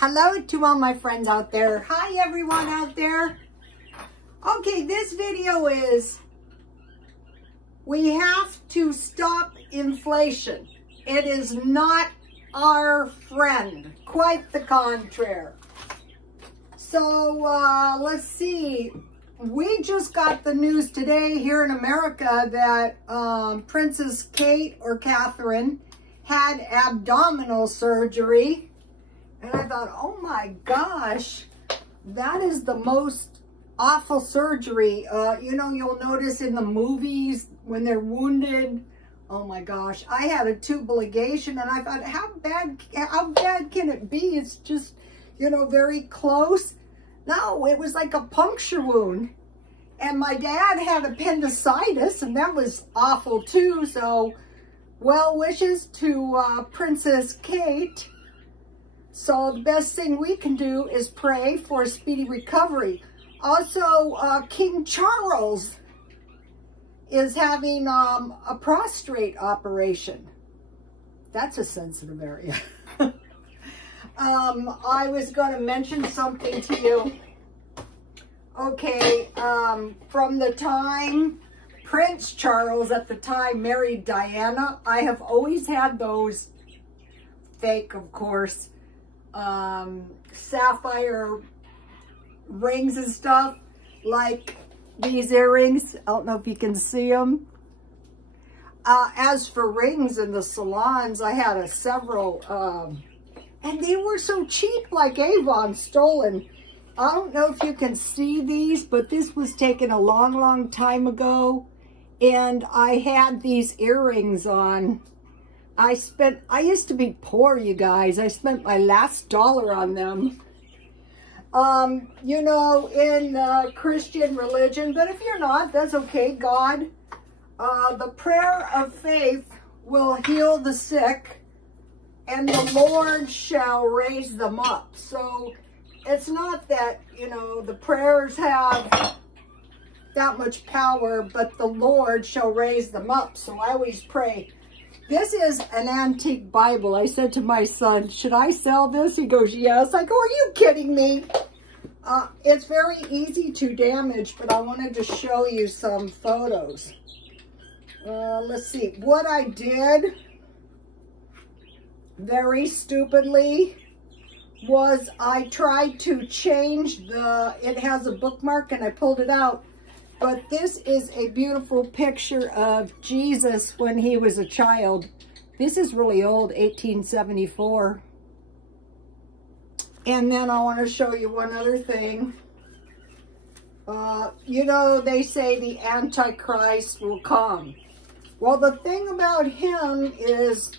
Hello to all my friends out there. Hi everyone out there. Okay, this video is we have to stop inflation. It is not our friend, quite the contrary. So let's see. We just got the news today here in America that Princess Kate or Catherine had abdominal surgery. And I thought, oh my gosh, that is the most awful surgery. You know, you'll notice in the movies when they're wounded. Oh my gosh, I had a tube ligation and I thought, how bad can it be? It's just, you know, very close. No, it was like a puncture wound. And my dad had appendicitis and that was awful too. So well wishes to Princess Kate. So the best thing we can do is pray for a speedy recovery. Also, King Charles is having a prostate operation. That's a sensitive area. I was going to mention something to you. Okay, from the time Prince Charles at the time married Diana, I have always had those fake, of course, sapphire rings and stuff, like these earrings. I don't know if you can see them. As for rings in the salons, I had several, and they were so cheap, like Avon, stolen. I don't know if you can see these, but this was taken a long, long time ago, and I had these earrings on. I used to be poor, you guys. I spent my last dollar on them. You know, in Christian religion, but if you're not, that's okay. God, the prayer of faith will heal the sick, and the Lord shall raise them up. So it's not that, you know, the prayers have that much power, but the Lord shall raise them up. So I always pray. This is an antique Bible. I said to my son, should I sell this? He goes, yes. I go, are you kidding me? It's very easy to damage, but I wanted to show you some photos. Let's see. What I did, very stupidly, was I tried to change it has a bookmark and I pulled it out. But this is a beautiful picture of Jesus when he was a child. This is really old, 1874. And then I want to show you one other thing. You know, they say the Antichrist will come. Well, the thing about him is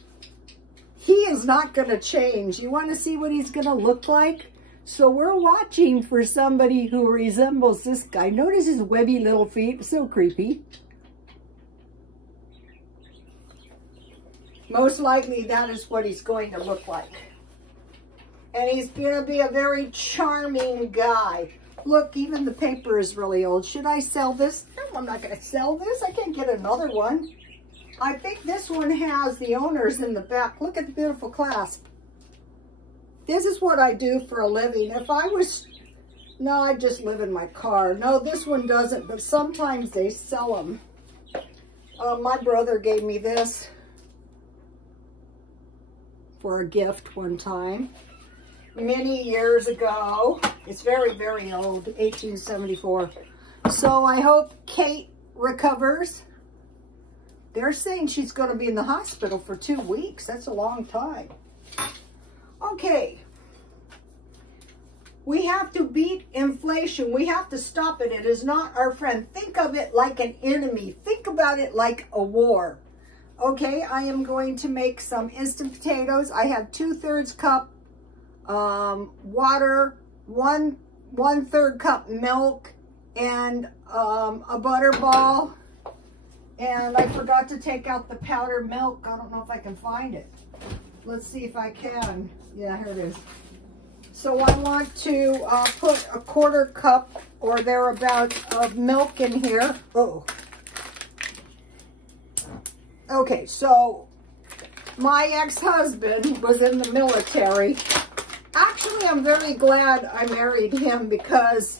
he is not going to change. You want to see what he's going to look like? So we're watching for somebody who resembles this guy. Notice his webby little feet, so creepy. Most likely that is what he's going to look like. And he's going to be a very charming guy. Look, even the paper is really old. Should I sell this? No, I'm not going to sell this. I can't get another one. I think this one has the owners in the back. Look at the beautiful clasp. This is what I do for a living. If I was, no, I just live in my car. No, this one doesn't, but sometimes they sell them. My brother gave me this for a gift one time, many years ago. It's very, very old, 1874. So I hope Kate recovers. They're saying she's going to be in the hospital for 2 weeks. That's a long time. Okay, we have to beat inflation. We have to stop it. It is not our friend. Think of it like an enemy. Think about it like a war. Okay, I am going to make some instant potatoes. I have 2/3 cup water, 1/3 cup milk, and a butter ball. And I forgot to take out the powdered milk. I don't know if I can find it. Let's see if I can. Yeah, here it is. So I want to put a 1/4 cup or thereabouts of milk in here. Oh. Okay, so my ex-husband was in the military Actually, I'm very glad I married him because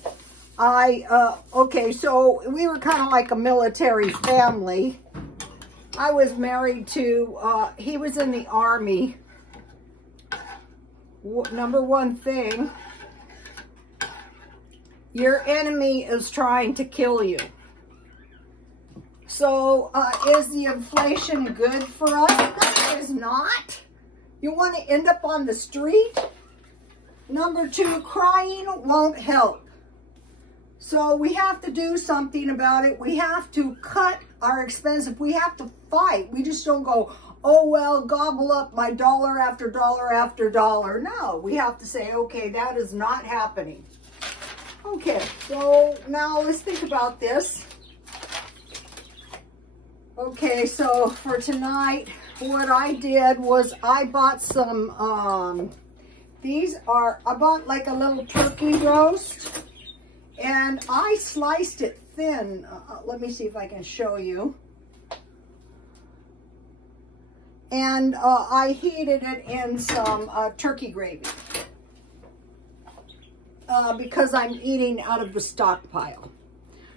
okay, so we were kind of like a military family. I was married to, he was in the Army. Number one thing, your enemy is trying to kill you. So, is the inflation good for us? No, it is not. You want to end up on the street? Number two, crying won't help. So we have to do something about it. We have to cut our expenses. We have to fight. We just don't go, oh, well, gobble up my dollar after dollar after dollar. No, we have to say, okay, that is not happening. Okay, so now let's think about this. Okay, so for tonight, what I did was I bought some, I bought like a little turkey roast. And I sliced it thin. Let me see if I can show you. And I heated it in some turkey gravy. Because I'm eating out of the stockpile.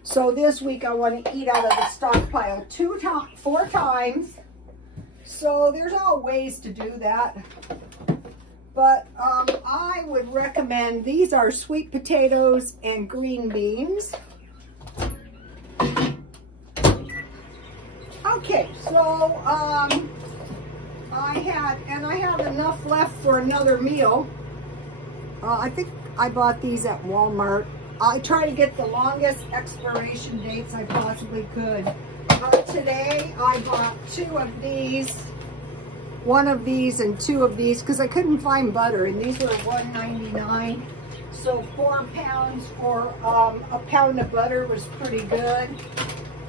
So this week I want to eat out of the stockpile 4 times. So there's all ways to do that. But I would recommend, these are sweet potatoes and green beans. Okay, so I have enough left for another meal. I think I bought these at Walmart. I try to get the longest expiration dates I possibly could. Today I bought 2 of these. 1 of these and 2 of these because I couldn't find butter, and these were $1.99. So 4 pounds for a pound of butter was pretty good.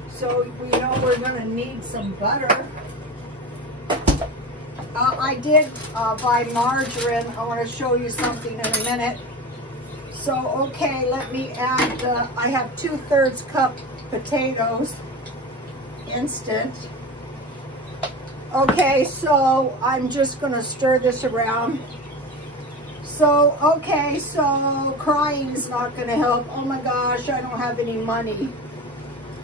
So we know we're going to need some butter. I did buy margarine. I want to show you something in a minute. So okay, let me add. I have 2/3 cup potatoes, instant. Okay, so I'm just going to stir this around. So, okay, so crying is not going to help. Oh my gosh, I don't have any money.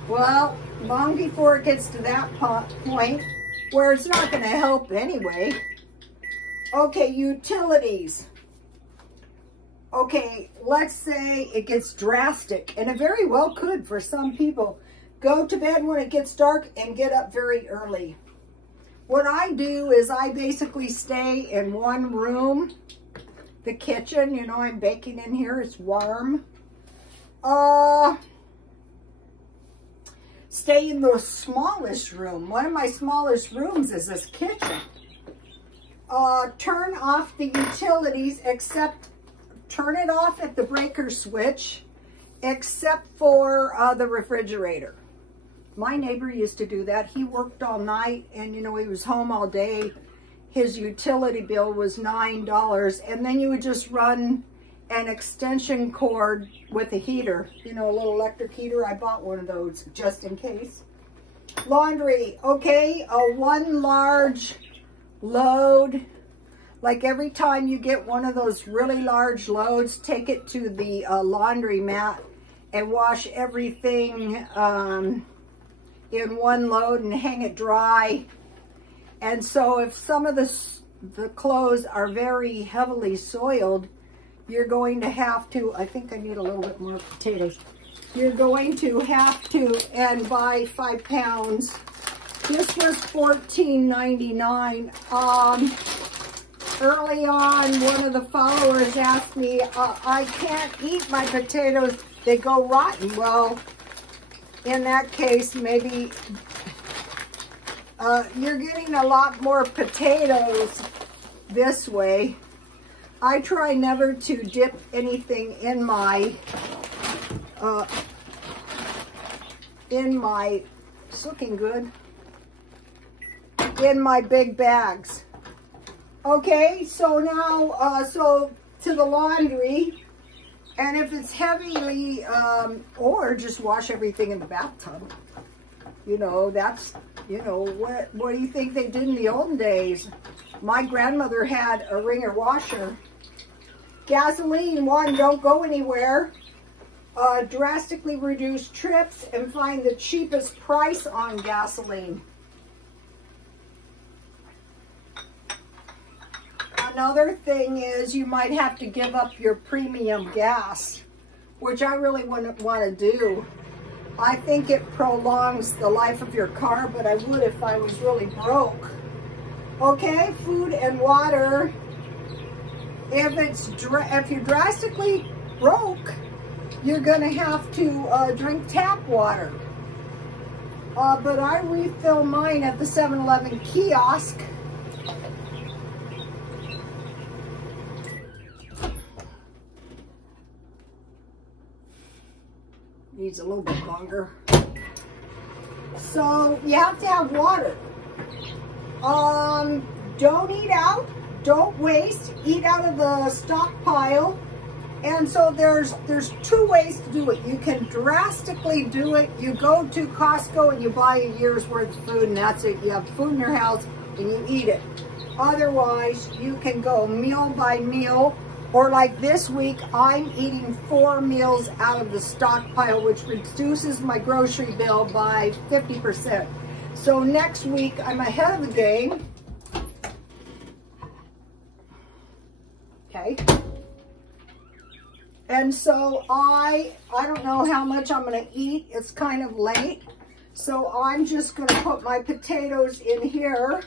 Well, long before it gets to that point where it's not going to help anyway. Okay, utilities. Okay, let's say it gets drastic, and it very well could for some people. Go to bed when it gets dark and get up very early. What I do is I basically stay in one room, the kitchen. You know, I'm baking in here. It's warm. Stay in the smallest room. One of my smallest rooms is this kitchen. Turn off the utilities, except turn it off at the breaker switch, except for the refrigerator. My neighbor used to do that. He worked all night, and, you know, he was home all day. His utility bill was $9, and then you would just run an extension cord with a heater, you know, a little electric heater. I bought one of those just in case. Laundry, okay, 1 large load. Like every time you get one of those really large loads, take it to the laundry mat and wash everything in 1 load and hang it dry. And so if some of the clothes are very heavily soiled, you're going to have to, I think I need a little bit more potatoes. You're going to have to, and buy 5 pounds. This was $14.99. Early on, one of the followers asked me, I can't eat my potatoes, they go rotten. Well, in that case, maybe you're getting a lot more potatoes this way. I try never to dip anything in my, it's looking good, in my big bags. Okay, so now, so to the laundry, and if it's heavily, or just wash everything in the bathtub. You know, that's, you know, what do you think they did in the olden days? My grandmother had a wringer washer. Gasoline, one, don't go anywhere. Drastically reduce trips and find the cheapest price on gasoline. Another thing is you might have to give up your premium gas, which I really wouldn't want to do. I think it prolongs the life of your car, but I would if I was really broke. Okay, food and water. If you're drastically broke, you're gonna have to drink tap water. But I refill mine at the 7-Eleven kiosk. Needs a little bit longer. So you have to have water. Don't eat out. Don't waste. Eat out of the stockpile. And so there's 2 ways to do it. You can drastically do it. You go to Costco and you buy a year's worth of food, and that's it. You have food in your house and you eat it. Otherwise, you can go meal by meal. Or like this week, I'm eating 4 meals out of the stockpile, which reduces my grocery bill by 50%. So next week, I'm ahead of the game. Okay. And so I don't know how much I'm going to eat. It's kind of late. So I'm just going to put my potatoes in here.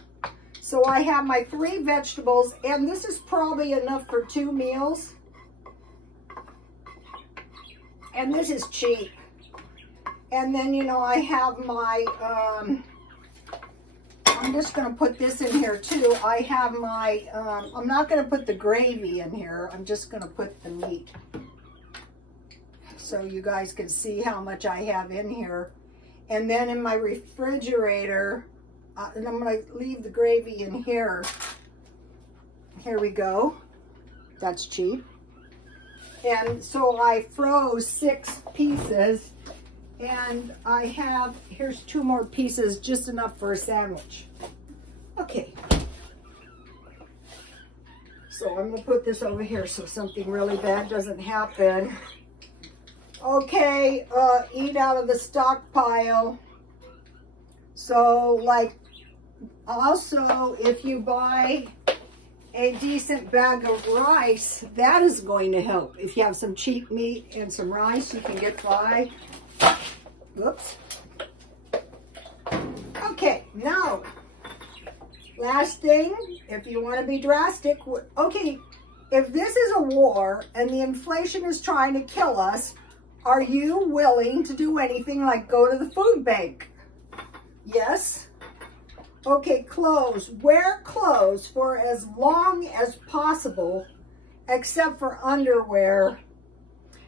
So I have my 3 vegetables, and this is probably enough for 2 meals. And this is cheap. And then, you know, I have my, I'm just going to put this in here too. I have my, I'm not going to put the gravy in here. I'm just going to put the meat. So you guys can see how much I have in here. And then in my refrigerator, and I'm going to leave the gravy in here. Here we go. That's cheap. And so I froze 6 pieces. And I have, here's 2 more pieces, just enough for a sandwich. Okay. So I'm going to put this over here so something really bad doesn't happen. Okay, eat out of the stockpile. So, like, also, if you buy a decent bag of rice, that is going to help. If you have some cheap meat and some rice, you can get by. Whoops. Okay, now, last thing, if you want to be drastic, okay, if this is a war and the inflation is trying to kill us, are you willing to do anything like go to the food bank? Yes. Okay, clothes. Wear clothes for as long as possible, except for underwear.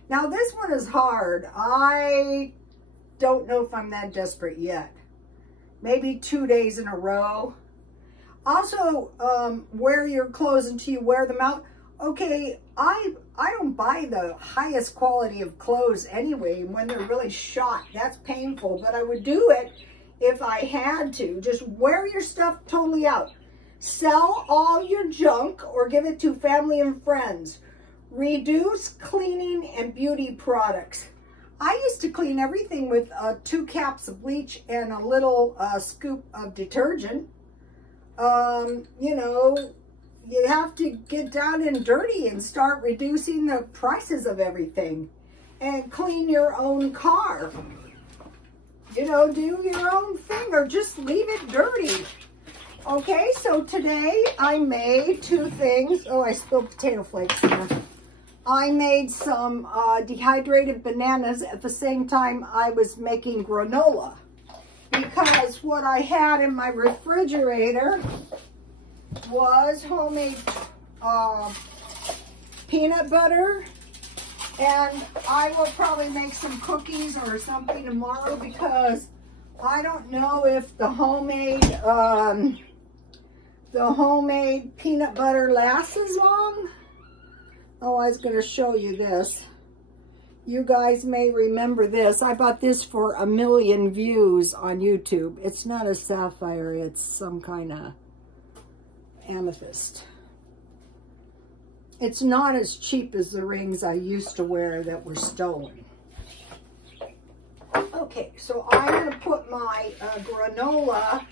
Now, this one is hard. I don't know if I'm that desperate yet. Maybe 2 days in a row. Also, wear your clothes until you wear them out. Okay, I don't buy the highest quality of clothes anyway. When they're really shot, that's painful. But I would do it if I had to. Just wear your stuff totally out. Sell all your junk or give it to family and friends. Reduce cleaning and beauty products. I used to clean everything with 2 caps of bleach and a little scoop of detergent. You know, you have to get down and dirty and start reducing the prices of everything. And clean your own car. You know, do your own thing or just leave it dirty. Okay, so today I made 2 things. Oh, I spilled potato flakes here. I made some dehydrated bananas at the same time I was making granola. Because what I had in my refrigerator was homemade peanut butter. And I will probably make some cookies or something tomorrow because I don't know if the homemade peanut butter lasts as long. Oh, I was going to show you this. You guys may remember this. I bought this for 1 million views on YouTube. It's not a sapphire. It's some kind of amethyst. It's not as cheap as the rings I used to wear that were stolen. Okay, so I'm going to put my granola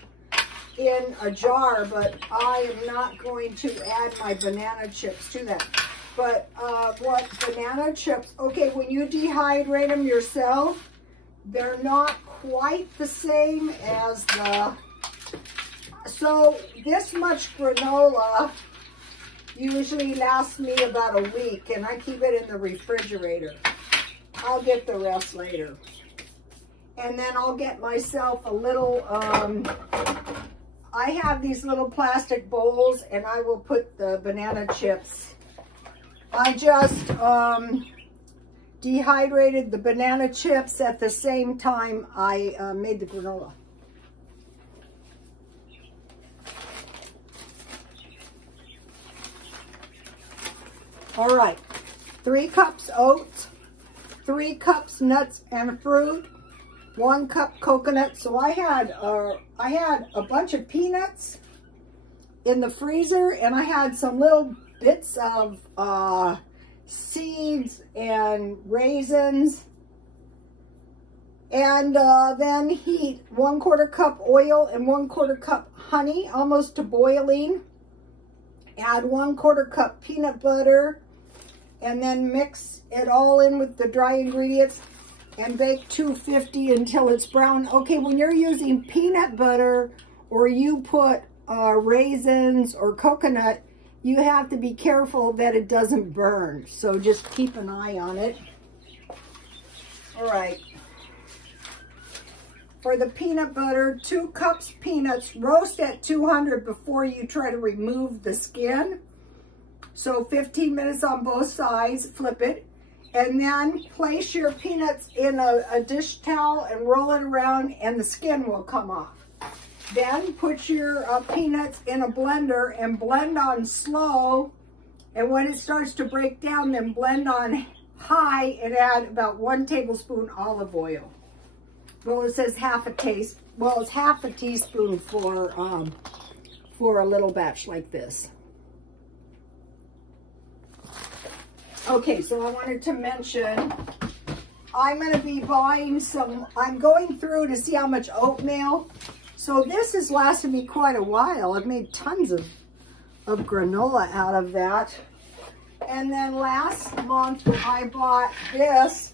in a jar, but I am not going to add my banana chips to that. But what banana chips, okay, when you dehydrate them yourself, they're not quite the same as the, so this much granola usually lasts me about a week, and I keep it in the refrigerator. I'll get the rest later. And then I'll get myself a little, I have these little plastic bowls, and I will put the banana chips. I just dehydrated the banana chips at the same time I made the granola. All right, 3 cups oats, 3 cups nuts and fruit, 1 cup coconut. So I had a bunch of peanuts in the freezer, and I had some little bits of seeds and raisins. And then heat 1/4 cup oil and 1/4 cup honey, almost to boiling. Add 1/4 cup peanut butter, and then mix it all in with the dry ingredients and bake 250 until it's brown. Okay, when you're using peanut butter or you put raisins or coconut, you have to be careful that it doesn't burn. So just keep an eye on it. All right. For the peanut butter, 2 cups peanuts, roast at 200 before you try to remove the skin. So 15 minutes on both sides, flip it. And then place your peanuts in a dish towel and roll it around, and the skin will come off. Then put your peanuts in a blender and blend on slow. And when it starts to break down, then blend on high and add about 1 tablespoon olive oil. Well, it says half a taste. Well, it's half a teaspoon for a little batch like this. Okay, so I wanted to mention, I'm going to be buying some, I'm going through to see how much oatmeal. So this has lasted me quite a while. I've made tons of granola out of that. And then last month I bought this,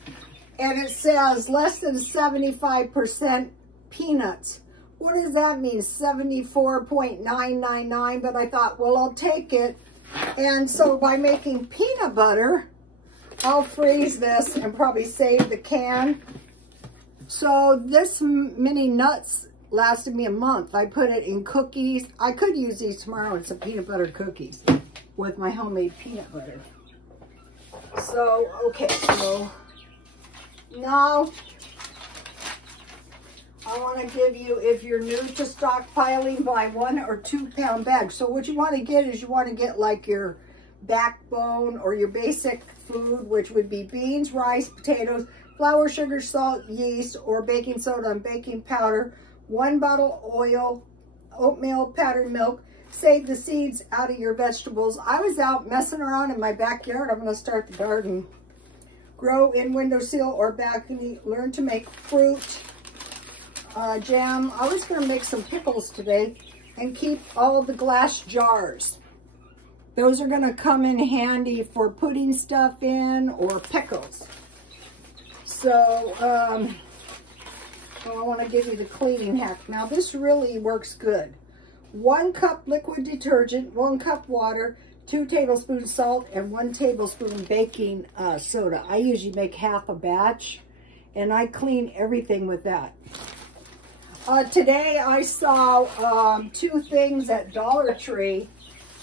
and it says less than 75% peanuts. What does that mean? 74.999, but I thought, well, I'll take it. And so by making peanut butter, I'll freeze this and probably save the can. So this mini nuts lasted me a month. I put it in cookies. I could use these tomorrow in some peanut butter cookies with my homemade peanut butter. So, okay, so now I want to give you, if you're new to stockpiling, buy 1 or 2 pound bags. So what you want to get is you want to get like your backbone or your basic food, which would be beans, rice, potatoes, flour, sugar, salt, yeast, or baking soda and baking powder, 1 bottle oil, oatmeal, powdered milk. Save the seeds out of your vegetables. I was out messing around in my backyard. I'm going to start the garden. Grow in windowsill or balcony. Learn to make fruit. Jam. I was going to make some pickles today, and keep all of the glass jars. Those are going to come in handy for putting stuff in or pickles. So, I want to give you the cleaning hack. Now, this really works good. 1 cup liquid detergent, 1 cup water, 2 tablespoons salt, and 1 tablespoon baking soda. I usually make half a batch, and I clean everything with that. Today I saw 2 things at Dollar Tree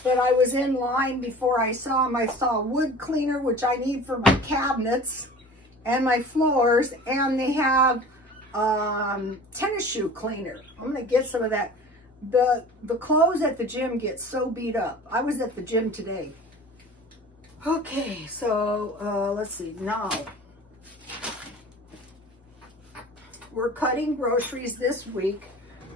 that I was in line before I saw them. I saw a wood cleaner, which I need for my cabinets and my floors, and they have tennis shoe cleaner. I'm going to get some of that. The clothes at the gym get so beat up. I was at the gym today. Okay, so let's see. Now, we're cutting groceries this week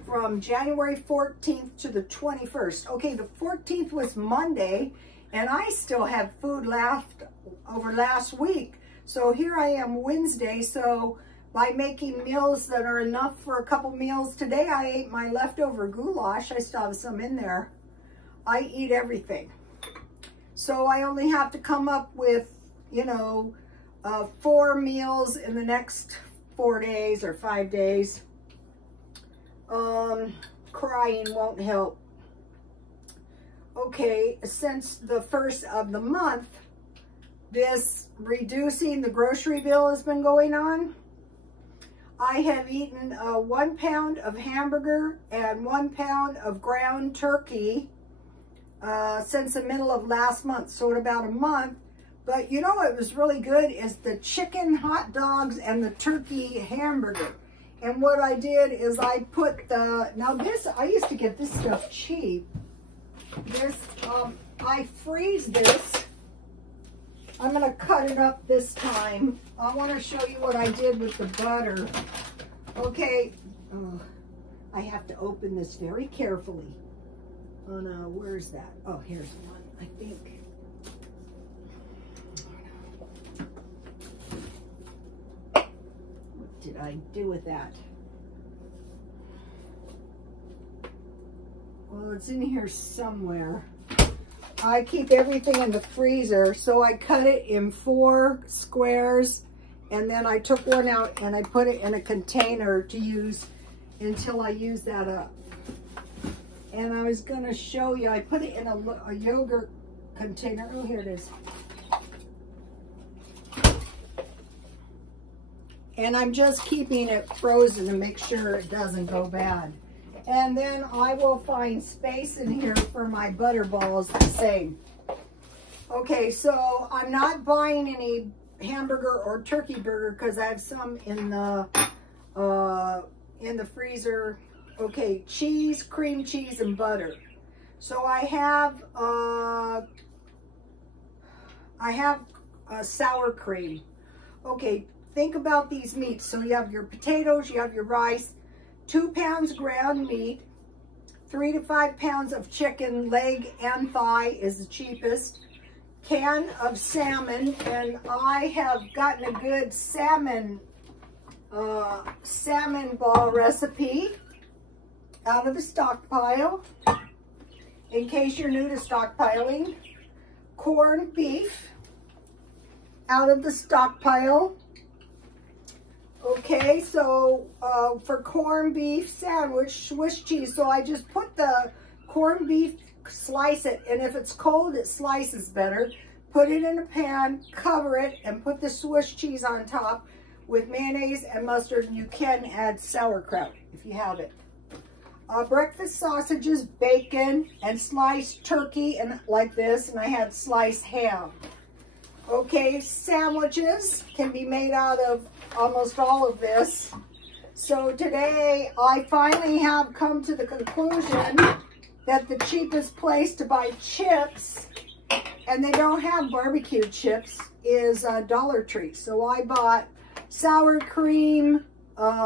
from January 14th to the 21st. Okay, the 14th was Monday, and I still have food left over last week. So here I am Wednesday, so by making meals that are enough for a couple meals today, I ate my leftover goulash. I still have some in there. I eat everything. So I only have to come up with, you know, 4 meals in the next 4 days or 5 days. Crying won't help. Okay, since the first of the month, this reducing the grocery bill has been going on. I have eaten 1 pound of hamburger and 1 pound of ground turkey since the middle of last month, so in about a month. But you know what was really good is the chicken hot dogs and the turkey hamburger. And what I did is I put the, now this, I used to get this stuff cheap. This, I freeze this. I'm going to cut it up this time. I want to show you what I did with the butter. Okay, I have to open this very carefully. Oh no, where's that? Oh, here's one, I think. What did I do with that? Well, it's in here somewhere. I keep everything in the freezer, so I cut it in 4 squares, and then I took one out and I put it in a container to use until I use that up. And I was going to show you, I put it in a yogurt container. Oh, here it is. And I'm just keeping it frozen to make sure it doesn't go bad. And then I will find space in here for my butter balls the same. Okay, so I'm not buying any hamburger or turkey burger because I have some in the freezer. Okay, cheese, cream cheese, and butter. So I have sour cream. Okay, think about these meats. So you have your potatoes, you have your rice, 2 pounds ground meat, 3 to 5 pounds of chicken, leg and thigh is the cheapest, can of salmon, and I have gotten a good salmon ball recipe out of the stockpile, in case you're new to stockpiling. Corned beef out of the stockpile. Okay, so for corned beef sandwich, Swiss cheese. So I just put the corned beef, slice it, and if it's cold, it slices better. Put it in a pan, cover it, and put the Swiss cheese on top with mayonnaise and mustard. And you can add sauerkraut if you have it. Breakfast sausages, bacon, and sliced turkey, and like this, and I had sliced ham. Okay, sandwiches can be made out of almost all of this. So today I finally have come to the conclusion that the cheapest place to buy chips, and they don't have barbecue chips, is Dollar Tree. So I bought sour cream,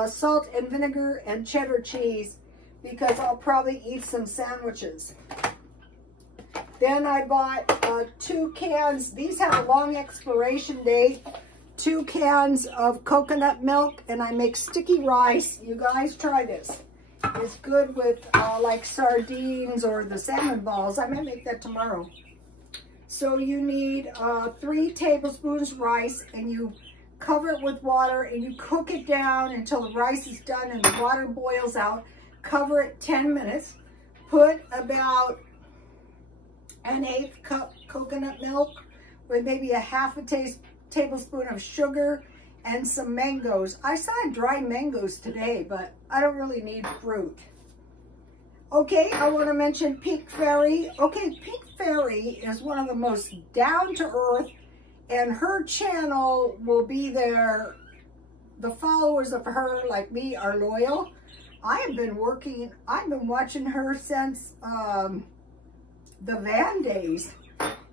salt and vinegar, and cheddar cheese because I'll probably eat some sandwiches. Then I bought 2 cans. These have a long expiration date. 2 cans of coconut milk, and I make sticky rice. You guys try this. It's good with like sardines or the salmon balls. I might make that tomorrow. So you need 3 tablespoons rice, and you cover it with water, and you cook it down until the rice is done and the water boils out. Cover it 10 minutes. Put about 1/8 cup coconut milk with maybe a half a tablespoon of sugar and some mangoes. I saw dry mangoes today, but I don't really need fruit. Okay, I want to mention Pink Fairy. Okay, Pink Fairy is one of the most down-to-earth, and her channel will be there. The followers of her, like me, are loyal. I've been watching her since the Van days.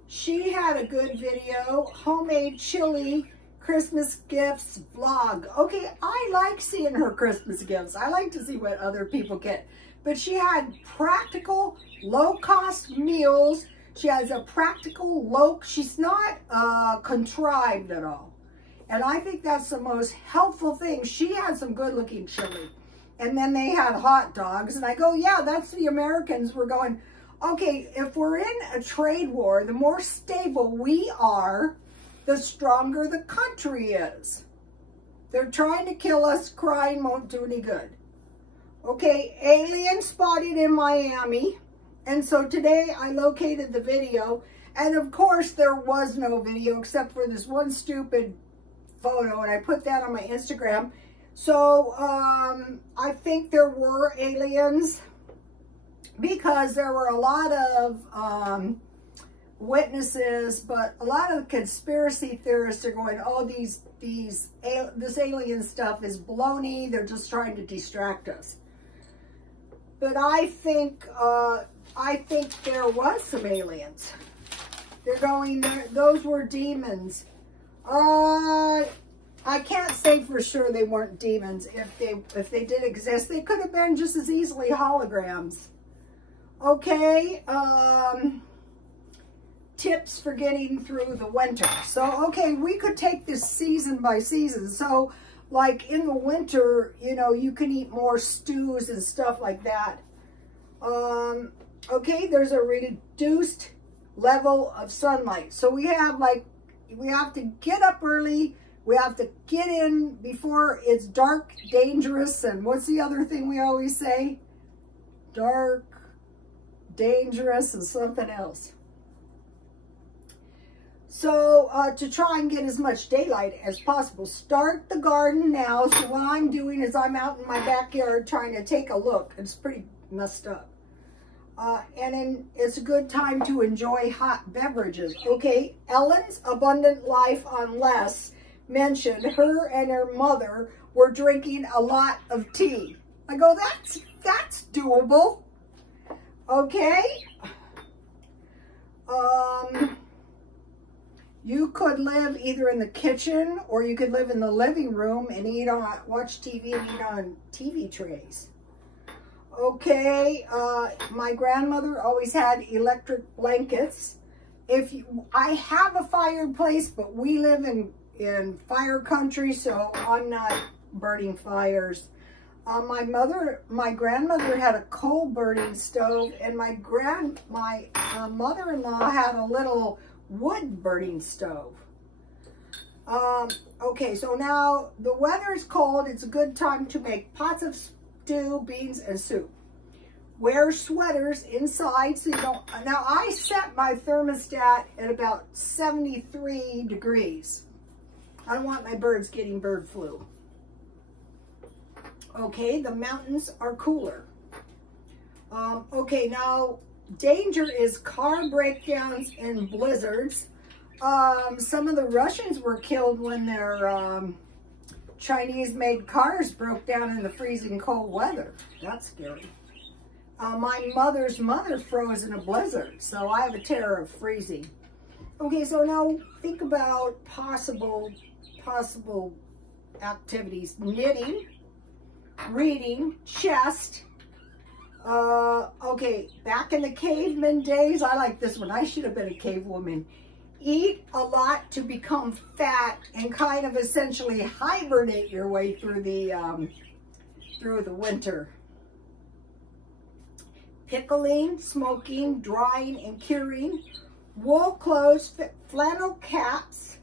She had a good video, homemade chili, Christmas gifts vlog. Okay, I like seeing her Christmas gifts. I like to see what other people get. But she had practical, low-cost meals. She has a practical look. She's not contrived at all. And I think that's the most helpful thing. She had some good looking chili. And then they had hot dogs. And I go, yeah, that's the Americans. We're going, okay, if we're in a trade war, the more stable we are, the stronger the country is. They're trying to kill us. Crying won't do any good. Okay, alien spotted in Miami. And so today I located the video. And of course there was no video except for this one stupid photo. And I put that on my Instagram. So I think there were aliens because there were a lot of witnesses. But a lot of conspiracy theorists are going, oh, this alien stuff is baloney. They're just trying to distract us. But I think there was some aliens. They're going there. Those were demons. I can't say for sure they weren't demons. If they did exist, they could have been just as easily holograms. Okay. Tips for getting through the winter. So, okay, we could take this season by season. So, like in the winter, you know, you can eat more stews and stuff like that. Okay, there's a reduced level of sunlight. So we have to get up early. We have to get in before it's dark, dangerous. And what's the other thing we always say? Dark, dangerous, and something else. So to try and get as much daylight as possible, start the garden now. So what I'm doing is I'm out in my backyard trying to take a look. It's pretty messed up. And then it's a good time to enjoy hot beverages. Okay, Ellen's Abundant Life on Less mentioned her and her mother were drinking a lot of tea. I go, that's doable. Okay. You could live either in the kitchen or you could live in the living room and watch TV and eat on TV trays. Okay, my grandmother always had electric blankets. I have a fireplace, but we live in fire country, so I'm not burning fires. My grandmother had a coal burning stove, and my mother-in-law had a little wood burning stove. Okay, so now the weather is cold. It's a good time to make pots of stew, beans, and soup. Wear sweaters inside so you don't. Now I set my thermostat at about 73 degrees. I don't want my birds getting bird flu. Okay, the mountains are cooler. Okay, now danger is car breakdowns and blizzards. Some of the Russians were killed when their Chinese-made cars broke down in the freezing cold weather. That's scary. My mother's mother froze in a blizzard, so I have a terror of freezing. Okay, so now think about possible activities. Knitting, reading, chess. Okay, back in the caveman days, I like this one. I should have been a cave woman. Eat a lot to become fat and kind of essentially hibernate your way through the winter. Pickling, smoking, drying, and curing. Wool clothes, flannel caps.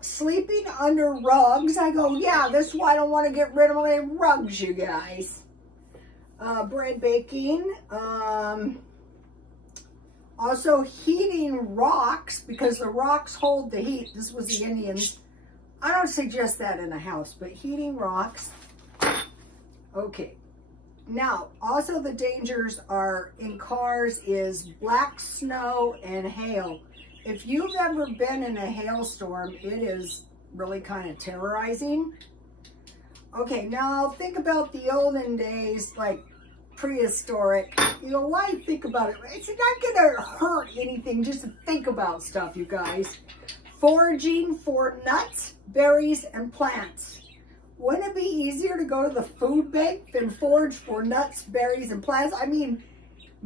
Sleeping under rugs. I go, yeah, this is why I don't want to get rid of my rugs, you guys. Bread baking. Also heating rocks, because the rocks hold the heat. This was the Indians. I don't suggest that in a house, but heating rocks. Okay. Now, also the dangers are in cars is black snow and hail. If you've ever been in a hailstorm, it is really kind of terrorizing. Okay, now think about the olden days, like prehistoric. You know, why think about it? It's not gonna hurt anything just to think about stuff, you guys. Foraging for nuts, berries, and plants. Wouldn't it be easier to go to the food bank than forage for nuts, berries, and plants? I mean,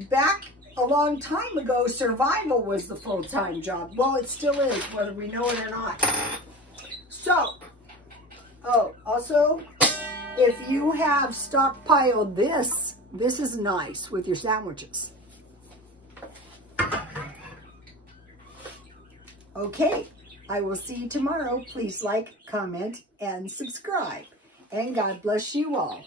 back a long time ago, survival was the full-time job. Well, it still is, whether we know it or not. So, oh, also, if you have stockpiled this is nice with your sandwiches. Okay, I will see you tomorrow. Please like, comment, and subscribe. And God bless you all.